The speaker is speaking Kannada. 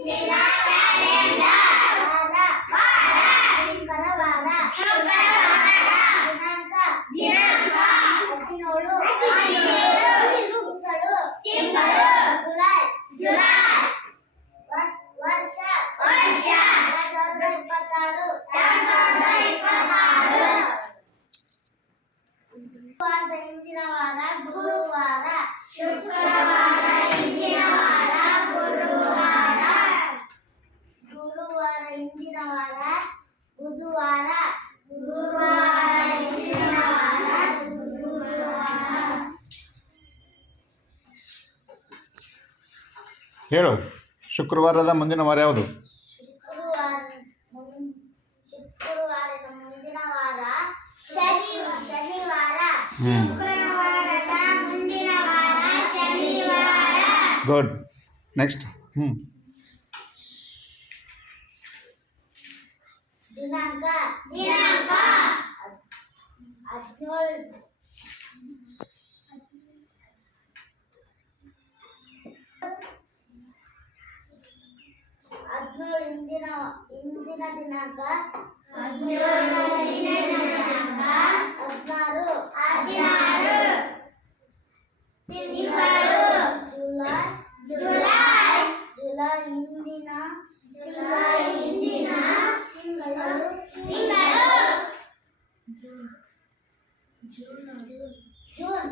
ದಿನ ಕ್ಯಾಲೆಂಡರ್ ವಾರ ಶುಕ್ರವಾರ ದಿನಾಂಕ 17 ತಿಂಗಳು ಜುಲೈ ವರ್ಷ 2026 ಇಂದಿನ ವಾರ ಗುರುವಾರ ಶುಕ್ರವಾರ ಇಂದಿನ ವಾರ ಗುರುವಾರ ಗುರುವಾರ ಇಂದಿನ ವಾರ ಬುಧವಾರ ಗುರುವಾರ ಇಂದಿನ ವಾರ ಬುಧವಾರ ಹೇಳು. ಶುಕ್ರವಾರದ ಮುಂದಿನ ವಾರ ಯಾವುದು? ಶುಕ್ರವಾರದ ಮುಂದಿನ ವಾರ ಶನಿವಾರ ಹ್ಮ್. ಶುಕ್ರವಾರದ ಮುಂದಿನ ವಾರ ಶನಿವಾರ. ಗುಡ್. ನೆಕ್ಸ್ಟ್. ದಿನಾಂಕ 17 ಇಂದಿನ ದಿನಾಂಕ 16 ಜುಲೈ ಇಂದಿನ ತಿಂಗಳು ಜೂನ್